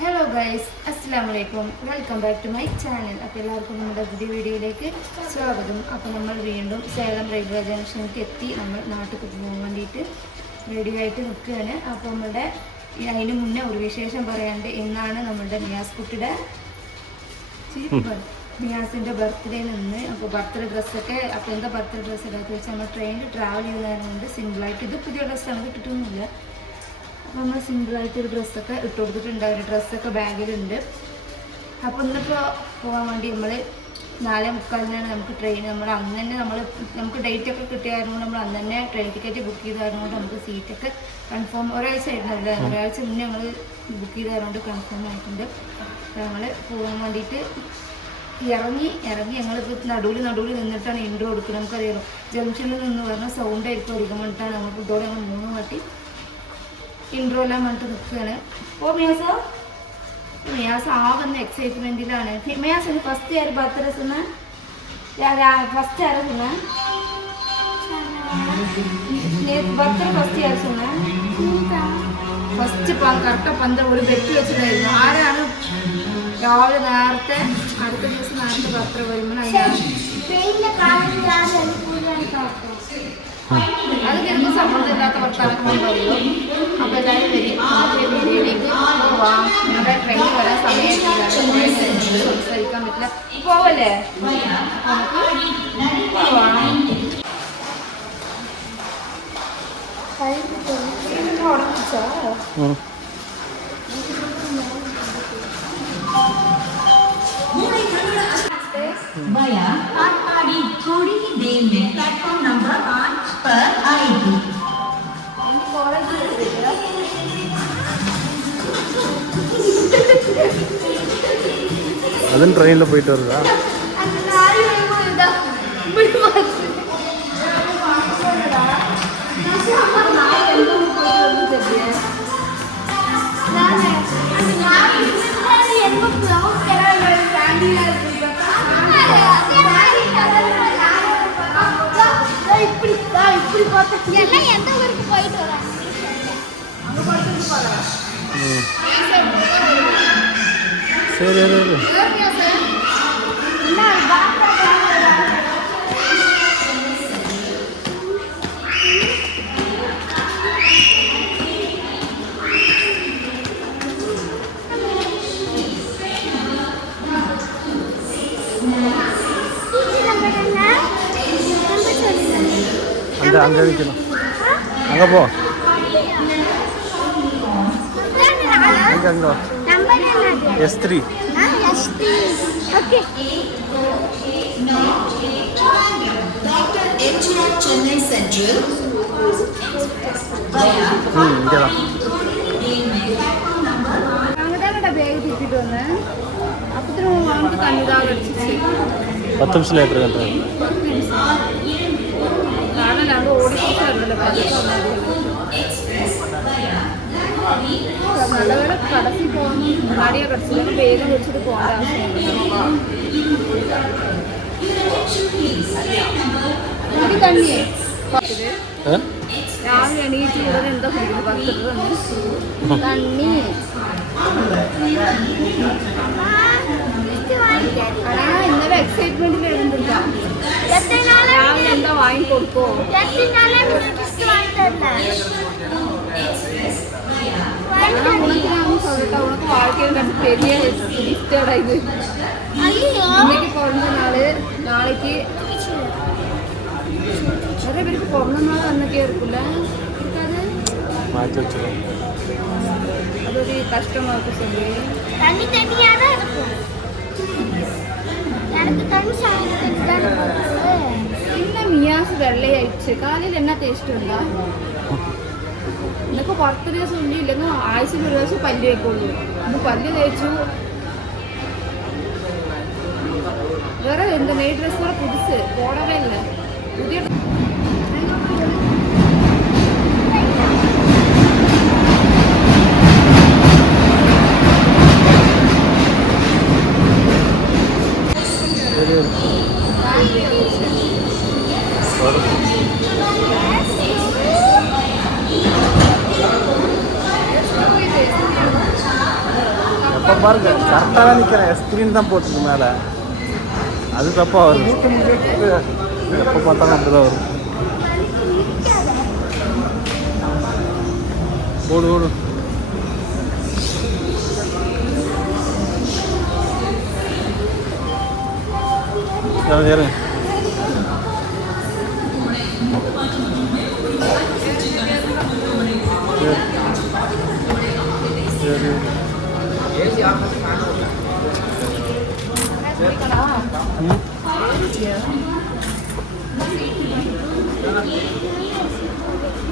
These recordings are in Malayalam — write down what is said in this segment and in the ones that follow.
ഹലോ ഗൈസ്, അസ്സലാമു അലൈക്കും. Welcome back to my channel. അപ്പോൾ എല്ലാവർക്കും നമ്മുടെ പുതിയ വീഡിയോയിലേക്ക് സ്വാഗതം. അപ്പോൾ നമ്മൾ വീണ്ടും സേലം റെയിൽവേ ജംഗ്ഷനിലേക്ക് എത്തി. നമ്മൾ നാട്ടിൽ പോകാൻ വേണ്ടിയിട്ട് റെഡി ആയിട്ട് നിൽക്കുകയാണ്. അപ്പോൾ നമ്മളുടെ അതിന് മുന്നേ ഒരു വിശേഷം പറയാണ്ട്, ഇന്നാണ് നമ്മളുടെ മിയാസിൻ്റെ ബർത്ത്ഡേ നിന്ന്. അപ്പോൾ ബർത്ത്ഡേ ഡ്രസ്സൊക്കെ, അപ്പോൾ എന്താ ബർത്ത്ഡേ ഡ്രസ്സ് ഇടാത്ത വെച്ചാൽ നമ്മൾ ട്രെയിനിൽ ട്രാവൽ ചെയ്യുന്നതുകൊണ്ട് സിമ്പിളായിട്ട്, ഇത് പുതിയ ഡ്രസ്സാണ്, കിട്ടിയിട്ടൊന്നുമില്ല. അപ്പോൾ നമ്മൾ സിമ്പിളായിട്ടൊരു ഡ്രസ്സൊക്കെ ഇട്ട് കൊടുത്തിട്ടുണ്ട്. ഒരു ഡ്രസ്സൊക്കെ ബാഗിലുണ്ട്. അപ്പോൾ ഇന്നിപ്പോൾ പോകാൻ വേണ്ടി നമ്മൾ 4:45 നമുക്ക് ട്രെയിൻ. നമ്മൾ അന്ന് തന്നെ നമുക്ക് ഡേറ്റൊക്കെ കിട്ടിയായിരുന്നു. നമ്മൾ അന്ന് തന്നെ ട്രെയിൻ ടിക്കറ്റ് ബുക്ക് ചെയ്തായിരുന്നുകൊണ്ട് നമുക്ക് സീറ്റൊക്കെ കൺഫേം, ഒരാഴ്ച ആയിരുന്നില്ല, ഒരാഴ്ച മുന്നേ ഞങ്ങൾ ബുക്ക് ചെയ്തായതുകൊണ്ട് കൺഫേം ആയിട്ടുണ്ട്. ഞങ്ങൾ പോകാൻ വേണ്ടിയിട്ട് ഇറങ്ങി ഞങ്ങളിപ്പോൾ നടുവിൽ നിന്നിട്ടാണ് ഇൻട്രോ കൊടുക്കുന്നത്. നമുക്കറിയാലോ ജംഗ്ഷനിൽ നിന്ന് പറഞ്ഞാൽ സൗണ്ട് ആയിരിക്കും അധികം വേണ്ടിയിട്ടാണ് നമ്മൾ ഫുഡോടെ ഞങ്ങൾ 3 വാട്ടി ഇൻട്രോ എല്ലാം പറഞ്ഞിട്ട് നിൽക്കുകയാണ്. ഓ മിയാസ് ആകുന്ന എക്സൈറ്റ്മെൻറ്റിലാണ്. മിയാസിന് ഫസ്റ്റ് ഇയർ ബർത്ത്ഡേ സുന്ന ഫസ്റ്റ് ഇയർ സുന്ന ബർത്ത്ഡേ ഫസ്റ്റ് ഇയർ സുന്ന ഫസ്റ്റ് കറക്റ്റ് 12 ഒരു ബെറ്റ് വെച്ചിട്ടായിരുന്നു. ആരാണ് രാവിലെ നേരത്തെ അടുത്ത ദിവസം നേരത്തെ ബർത്ത്ഡേ വരുമ്പോൾ അത് ചിലപ്പോൾ സമ്മതമില്ലാത്ത വർത്താനൊക്കെ പറയും. അപ്പോൾ എല്ലാവരും വരും. വീഡിയോയിലേക്ക് പോവാം. നമ്മുടെ ട്രെയിൻ വരാൻ സമയത്തില്ല, സംസാരിക്കാൻ പറ്റില്ല. പോവല്ലേ, നമുക്ക് പോവാം. भैया अभी थोड़ी ही देर में प्लेटफॉर्म नंबर 5 पर आएगी. அதுவும் ட்ரெயினில் போயிட்டு வருதா? எந்த ஊருக்கு போயிட்டு வராங்க? சரி அங்கே வைக்கணும். அங்கே போ, அங்கே S3. Doctor HR Chennai central. இங்கே தான். ബാഗ് തിരിച്ചിട്ട് വന്ന് അപ്പത്തിനും നമുക്ക് കണ്ണിതാകെ അടിച്ചിട്ട് 10 നിമിഷം ലേറ്റർ കണ്ടോ. കാരണം ഞങ്ങൾ ഓടിപ്പിച്ചായിരുന്നല്ലോ നല്ലപോലെ കടത്തിൽ പോകുന്നു. ആടിയെ കടിച്ചില്ല, വേഗം വെച്ചിട്ട് പോകേണ്ട ആവശ്യമുണ്ട്. തണ്ണിയേ രാവിലെ എണീറ്റ് ഇവിടെ എന്താ കുടിക്കുന്നത്? 10 രൂപ തണ്ണി. ഇന്നലെ എക്സൈറ്റ്മെന്റിൽ എഴുതുന്നില്ല. രാവിലെ എന്താ വാങ്ങിക്കൊടുക്കോ? ഉണക്കിനാകും സമയത്ത് ഉണക്ക് വാഴക്കേണ്ട പെരിയ ഇഷ്ടമായത്. ഇന്നേക്ക് പിറന്ന നാളേക്ക് വേറെ പേർക്ക് പിറന്ന നാൾ അന്നൊക്കെ ആയിരിക്കില്ല. അതൊരു കഷ്ടമാർക്ക് പിന്നെ മിയാസ് വെള്ളയഴിച്ച് കാലിൽ എന്നാ ടേസ്റ്റ് ഉണ്ടാ? എന്നൊക്കെ 10 ദിവസം ഉണ്ടി ഇല്ലെങ്കിൽ ആഴ്ചയിൽ ഒരു ദിവസം പല്ല് തേക്കുള്ളൂ. ഇന്ന് പല്ല് തേച്ചു. വേറെ എന്താ നെയ് ഡ്രസ് വേറെ പുതുസ് പോടവേ അല്ലേ പുതിയ இப்போ பாருங்க கரெக்டாக தான் நிற்கிறேன். ஸ்க்ரீன் தான் போட்டுருக்கு மேலே. அது தப்பாக வரும். எப்போ பார்த்தாலும் அப்படி தான் வரும். ஓடு ஓடு. ஏறுங்க. சரி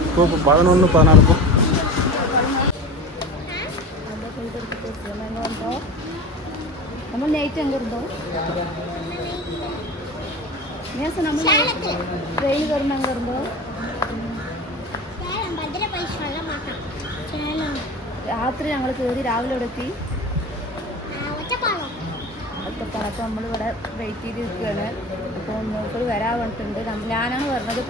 இப்போ 11, 14 போ. നമ്മൾ നൈറ്റ് എങ്ങനെ ഉണ്ടോ നമ്മൾ ട്രെയിൻ കയറുമ്പോൾ എങ്ങനെ ഉണ്ടോ രാത്രി ഞങ്ങൾ കയറി രാവിലെ ഇവിടെ എത്തി ഒറ്റപ്പാലം. അപ്പോൾ നമ്മളിവിടെ വെയിറ്റ് ചെയ്ത് നിൽക്കുകയാണ്. അപ്പോൾ മൂപ്പർ വരാൻ പറഞ്ഞിട്ടുണ്ട്. ഞാനാണ് പറഞ്ഞത്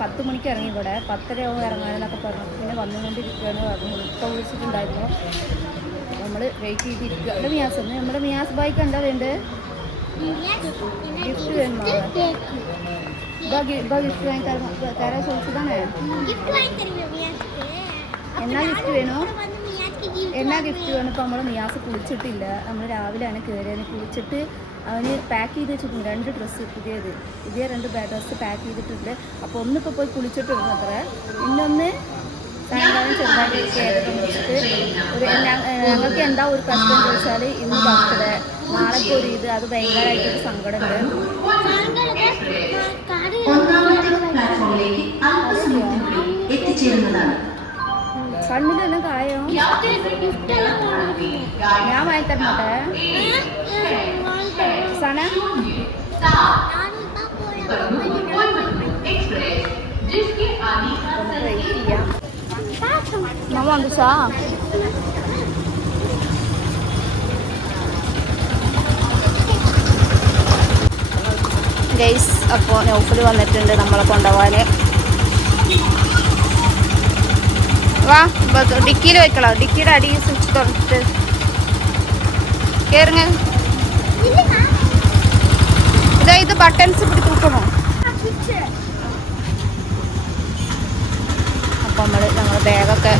10 മണിക്ക് ഇറങ്ങി ഇവിടെ 10:30 ആവും ഇറങ്ങാനെന്നൊക്കെ പറഞ്ഞു. പിന്നെ വന്നുകൊണ്ടിരിക്കുകയാണ് പറഞ്ഞു. ഇപ്പോൾ വിളിച്ചിട്ടുണ്ടായിരുന്നു. നമ്മൾ വെയിറ്റ് ചെയ്തിരിക്കുക. അവിടെ മിയാസ് നമ്മുടെ മിയാസ് ബായിക്ക് എന്താ വേണ്ടത്? ഗിഫ്റ്റ് വേണോ? ഗിഫ്റ്റ് വാങ്ങി തരാൻ ചോദിച്ചതാണ്. എന്നാ ഗിഫ്റ്റ് വേണോ? എന്നാ ഗിഫ്റ്റ് വേണം? ഇപ്പോൾ നമ്മൾ മിയാസ് കുളിച്ചിട്ടില്ല. നമ്മൾ രാവിലെയാണ് കയറിയത്. കുളിച്ചിട്ട് അവന് പാക്ക് ചെയ്ത് വെച്ചിട്ടുണ്ട് 2 ഡ്രസ്സ് പുതിയ 2 ഡ്രസ്സ് പാക്ക് ചെയ്തിട്ടുണ്ട്. അപ്പോൾ ഒന്നിപ്പോൾ പോയി കുളിച്ചിട്ടിരുന്നു അത്ര. ഇന്നൊന്ന് സായങ്കാലം ചെറുതായിട്ട് കയറി കുളിച്ചിട്ട് ഞങ്ങൾക്ക് എന്താ ഒരു കഷ്ടം ചോദിച്ചാൽ ഇന്ന് ബർത്ത്ഡേ നാളെ ഒരു ഇത് അത് ഭയങ്കരമായിട്ടൊരു സങ്കടമുണ്ട്. കണ്ണിലെല്ലാം കായോ? ഞാൻ വാങ്ങി തരണോട്ടെ സന. വെയിറ്റ് ചെയ്യാം. നമ്മ വന്നിച്ചാ ഗൈസ്. അപ്പോൾ നൗഫൽ വന്നിട്ടുണ്ട് നമ്മളെ കൊണ്ടുപോകാൻ. വാ ഡിക്കിയിൽ വെക്കണം. ഡിക്കിയുടെ അടി സ്വിച്ച് തുറന്നിട്ട് കയറുങ്ങ. ഇത് ബട്ടൺസ് ഇവിടെ തൂക്കണോ? അപ്പോൾ ഞങ്ങൾ ബാഗൊക്കെ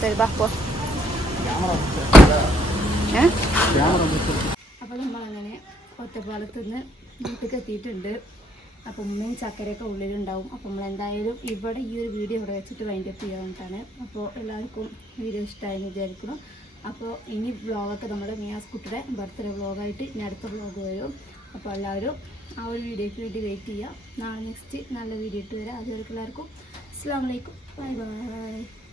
ശരി ബാ പോ. അപ്പോൾ നമ്മളങ്ങനെ ഒറ്റപ്പാലത്ത് നിന്ന് വീട്ടിലേക്ക് എത്തിയിട്ടുണ്ട്. അപ്പോൾ ഉമ്മയും ചക്കരയൊക്കെ ഉള്ളിലുണ്ടാവും. അപ്പോൾ നമ്മളെന്തായാലും ഇവിടെ ഈ ഒരു വീഡിയോ ഇവിടെ വെച്ചിട്ട് വൈൻഡ് അപ്പ് ചെയ്യാനായിട്ടാണ്. അപ്പോൾ എല്ലാവർക്കും വീഡിയോ ഇഷ്ടമായെന്ന് വിചാരിക്കണം. അപ്പോൾ ഇനി വ്ളോഗൊക്കെ നമ്മുടെ മിയാസ് കുട്ടിയുടെ ബർത്ത്ഡേ വ്ളോഗായിട്ട് ഇനി അടുത്ത വ്ളോഗ് വരും. അപ്പോൾ എല്ലാവരും ആ ഒരു വീഡിയോയ്ക്ക് വേണ്ടി വെയിറ്റ് ചെയ്യുക. നാളെ നെക്സ്റ്റ് നല്ല വീഡിയോ ഇട്ട് വരാം. അതുവരെ എല്ലാവർക്കും അസ്സലാമു അലൈക്കും. Bye bye.